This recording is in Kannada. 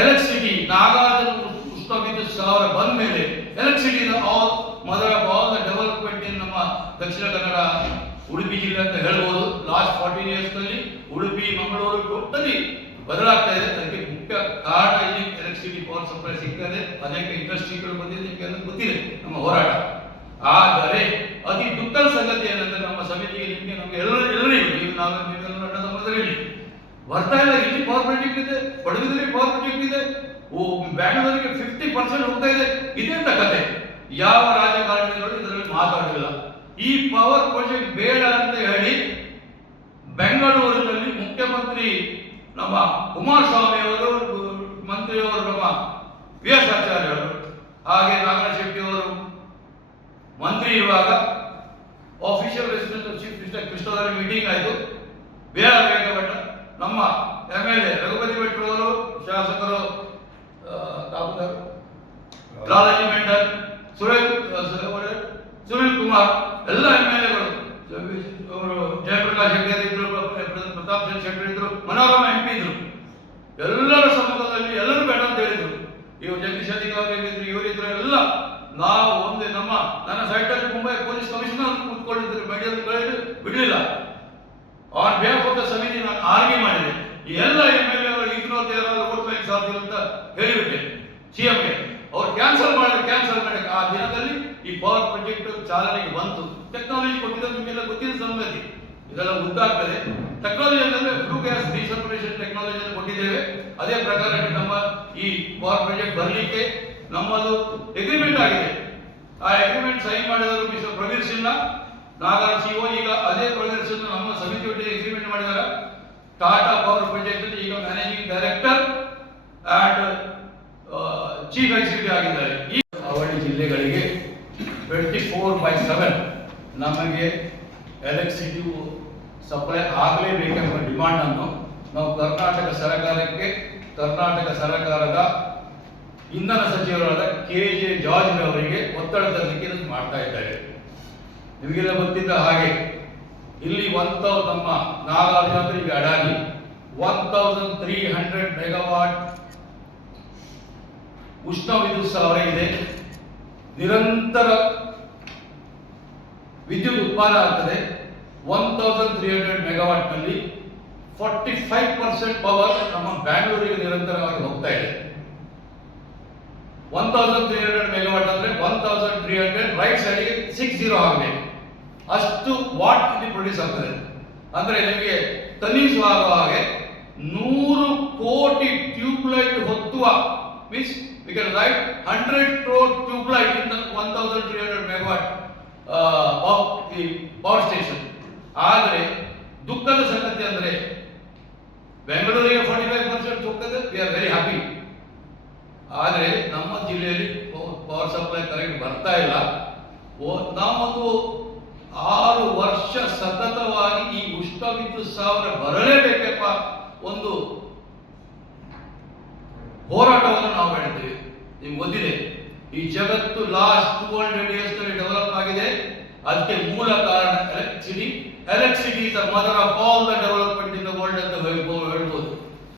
ಎಲೆಕ್ಟ್ರಿಸಿಟಿ ನಾಗಾರ್ಜುನ ಉಷ್ಣ ವಿದ್ಯುತ್ ಸ್ಥಾವರ ಬಂದ ಮೇಲೆ electricity all mother of all the development in ನಮ್ಮ ದಕ್ಷಿಣ ಕನ್ನಡ ಉಡುಪಿ ಜಿಲ್ಲೆ ಅಂತ ಹೇಳ್ಬೋದು. ಲಾಸ್ಟ್ 14 years ನಲ್ಲಿ ಉಡುಪಿ ಮಂಗಳೂರು ಟೋಟಲಿ ಬದಲಾಗ್ತಾ ಇದೆ. ಅದಕ್ಕೆ ಮುಖ್ಯ ಕಾರಣ ಇಲ್ಲಿ ಎಲೆಕ್ಟ್ರಿಸಿಟಿ ಪವರ್ ಸಪ್ಲೈ ಸಿಗ್ತದೆ, ಅನೇಕ ಇಂಡಸ್ಟ್ರಿಗಳು ಬಂದಿದೆ, ನಿಮಗೆ ಅದು ಗೊತ್ತಿದೆ ನಮ್ಮ ಹೋರಾಟ. ಆದರೆ ಅತಿ ದುಃಖದ ಸಂಗತಿ ಏನಂದ್ರೆ ನಮ್ಮ ಸಮಿತಿಗೆ ನಿಮಗೆ ನಮಗೆ ಎಲ್ಲರಿಗೂ ನಾವು ನೀವೆಲ್ಲ ನನ್ನ ನಮ್ಮದರಲ್ಲಿ ಬರ್ತಾ ಇಲ್ಲ. ಇಲ್ಲಿ ಪವರ್ ಪ್ರಾಜೆಕ್ಟ್ ಇದೆ, ಪಡುವಿನಲ್ಲಿ ಪವರ್ ಪ್ರಾಜೆಕ್ಟ್ ಇದೆ, ಬ್ಯಾಂಗ್ಳೂರಿಗೆ 50% ಹೋಗ್ತಾ ಇದೆ. ಇದೆಂತ ಕತೆ? ಯಾವ ರಾಜಕಾರಣಿಗಳು ಇದರಲ್ಲಿ ಮಾತಾಡಿಲ್ಲ. ಈ ಪವರ್ ಪ್ರಾಜೆಕ್ಟ್ ಬೇಡ ಅಂತ ಹೇಳಿ ಬೆಂಗಳೂರಿನಲ್ಲಿ ಮುಖ್ಯಮಂತ್ರಿ ನಮ್ಮ ಕುಮಾರಸ್ವಾಮಿ ಅವರು, ಮಂತ್ರಿಯವರು ನಮ್ಮ PS ಆಚಾರ್ಯ ಅವರು, ಹಾಗೆ ನಾಗರಾಜ್ ಶೆಟ್ಟಿ ಅವರು ಮಂತ್ರಿ ಇರುವಾಗ ಆಫಿಷಿಯಲ್ ರೆಸಿಡೆನ್ಸ್ ಚೀಫ್ ಮಿನಿಸ್ಟರ್ ಕೃಷ್ಣದಲ್ಲಿ ಮೀಟಿಂಗ್ ಆಯಿತು. ಬೇಡ ಭಟ್ಟ ನಮ್ಮ MLA ರಘುಪತಿ ಭಟ್ರು ಅವರು, ಶಾಸಕರು ಲಾಲಾಜಿ ಮೆಂಡನ್, ಸುನಿಲ್ ಕುಮಾರ್, ಎಲ್ಲ MLAಗಳು, ಅವರು ಜಯಪ್ರಕಾಶ್ ಹೆಗ್ಡೆ ಇದ್ರು, ಪ್ರತಾಪ್ ಚಂದ್ರ ಶೆಟ್ಟಿ ಇದ್ರು, ಮನೋರಮ MP ಇದ್ರು. ಎಲ್ಲರ ಸಮ್ಮುಖದಲ್ಲಿ ಎಲ್ಲರೂ ಬೇಡ ಅಂತ ಹೇಳಿದ್ರು. ಇವರು ಜಗದೀಶ್ ಅಧಿಕಾರಿ ಇದ್ರು, ಇವರಿದ್ರು, ಎಲ್ಲ ನಾವು ಒಂದೇ ನನ್ನ ಸೈಟಲ್ಲಿ ಮುಂಬೈ ಪೊಲೀಸ್ ಕಮಿಷನರ್ ಕೂತ್ಕೊಂಡಿದ್ರು, ಮೈಡಿಯಲ್ಲಿ ಬಿಡಲಿಲ್ಲ. ಆನ್ ಬಿಹಾಫ್ ಆಫ್ ದ ಸಮಿತಿ ನಾನು ಆರ್ಗ್ಯೂ ಮಾಡಿದೆ. ಈ ಎಲ್ಲ MLA ಅವರು ಇಗ್ನೋರ್ ಓಟ್ ಬ್ಯಾಂಕ್ ಸಾಧ್ಯ ಅಂತ ಹೇಳಿಬಿಟ್ಟೆ CMಗೆ. ಅವ್ರು ಕ್ಯಾನ್ಸಲ್ ಮಾಡಿ ಆ ದಿನದಲ್ಲಿ ಈ ಪವರ್ ಪ್ರಾಜೆಕ್ಟ್ ಚಾಲನೆಗೆ ಬಂತು. ಟೆಕ್ನಾಲಜಿ ಕೊಟ್ಟಿದ್ದು ನಿಮಗೆಲ್ಲ ಗೊತ್ತಿದ್ದ ಸಂಗತಿ, ಇದೆಲ್ಲ ಉದ್ದಾಗ್ತದೆ. ಟೆಕ್ನಾಲಜಿ ಅಂತಂದ್ರೆ ಫ್ಲೂ ಗ್ಯಾಸ್ ಡೀಸಲ್ಫರೇಷನ್ ಟೆಕ್ನಾಲಜಿಯನ್ನು ಕೊಟ್ಟಿದ್ದೇವೆ. ಅದೇ ಪ್ರಕಾರ ನಮ್ಮ ಈ ಪವರ್ ಪ್ರಾಜೆಕ್ಟ್ ಬರಲಿಕ್ಕೆ ನಮ್ಮದು ಅಗ್ರಿಮೆಂಟ್ ಆಗಿದೆ. ಆ ಅಗ್ರಿಮೆಂಟ್ ಸೈನ್ ಮಾಡಿದರು ಮಿಸ್ಟರ್ ಪ್ರವೀರ್ ಸಿನ್ಹಾ, ನಾಗಾರ್ CO. ಈಗ ಅದೇ ಪ್ರವೀರ್ ಸಿನ್ಹಾ ನಮ್ಮ ಸಮಿತಿಯೊಟ್ಟಿಗೆ ಅಗ್ರಿಮೆಂಟ್ ಮಾಡಿದ್ದಾರೆ. ಟಾಟಾ ಪವರ್ ಪ್ರಾಜೆಕ್ಟ್ ಈಗ managing director and chief executive ಆಗಿದ್ದಾರೆ. ಈ ಅವಳಿ ಜಿಲ್ಲೆಗಳಿಗೆ 24/7 ನಮಗೆ ಎಲೆಕ್ಟ್ರಿಸಿಟಿ ಸಪ್ಲೈ ಆಗಲೇಬೇಕೆಂಬ ಡಿಮಾಂಡ್ ಅನ್ನು ನಾವು ಕರ್ನಾಟಕ ಸರ್ಕಾರದ ಇಂಧನ ಸಚಿವರಾದ KJ ಜಾರ್ಜ್ ಅವರಿಗೆ ಒತ್ತಡ ತರಲಿಕ್ಕೆ ಮಾಡ್ತಾ ಇದ್ದಾರೆ. ನಿಮಗೆಲ್ಲ ಗೊತ್ತಿದ್ದ ಹಾಗೆ ಇಲ್ಲಿ ನಮ್ಮ ನಾಗಾರ್ಜುನ ಈಗ ಅಡಾನಿ 1300 ಮೆಗಾವಾಟ್ ಉಷ್ಣ ವಿದ್ಯುತ್ ಸ್ಥಾವರ ಇದೆ. ನಿರಂತರ ವಿದ್ಯುತ್ ಉತ್ಪಾದನೆ ಆಗ್ತದೆ. 1300 ಮೆಗಾವಾಟ್ ನಲ್ಲಿ 45% ಪವರ್ ನಮ್ಮ ಬ್ಯಾಂಗ್ಳೂರಿಗೆ ನಿರಂತರವಾಗಿ ಹೋಗ್ತಾ ಇದೆ. 1300 ಮೆಗಾವಾಟ್ ಅಂದ್ರೆ 1300 ರೈಟ್ ಸೈಡ್ಗೆ 60 ಆಗಬೇಕು. ಅಷ್ಟು ವಾಟ್ ಇಲ್ಲಿ ಪ್ರೊಡ್ಯೂಸ್ ಆಗ್ತದೆ. ಅಂದ್ರೆ ನಿಮಗೆ ತನಿಸುವಾಗ ಹಾಗೆ 100 ಕೋಟಿ ಟ್ಯೂಬ್ಲೈಟ್ ಹೊತ್ತುವ means we can write 100 crore tube light in the 1300 megawatt of the power station. ಆದರೆ ದುಃಖದ ಸಂಗತಿ ಅಂದ್ರೆ ಬೆಂಗಳೂರಿಗೆ 45% ಹೋಗ್ತದೆ. We are very happy. ಆದರೆ ನಮ್ಮ ಜಿಲ್ಲೆಯಲ್ಲಿ ಪವರ್ ಸಪ್ಲೈ ಕರೆಕ್ಟ್ ಬರ್ತಾ ಇಲ್ಲ. ನಾವು 6 ವರ್ಷ ಸತತವಾಗಿ ಈ ಉಷ್ಣ ವಿದ್ಯುತ್ ಸ್ಥಾವರ ಬರಲೇಬೇಕೆಂಬ ಒಂದು ಹೋರಾಟವನ್ನು ನಾವು ಮಾಡಿದ್ದೇವೆ. ನಿಮ್ಗೆ ಗೊತ್ತಿದೆ, ಈ ಜಗತ್ತು ಲಾಸ್ಟ್ 200 years ನಲ್ಲಿ ಡೆವಲಪ್ ಆಗಿದೆ. ಅದಕ್ಕೆ ಮೂಲ ಕಾರಣ electricity. Electricity is the mother of all the development in the world ಅಂತ ಹೇಳ್ಬೋದು.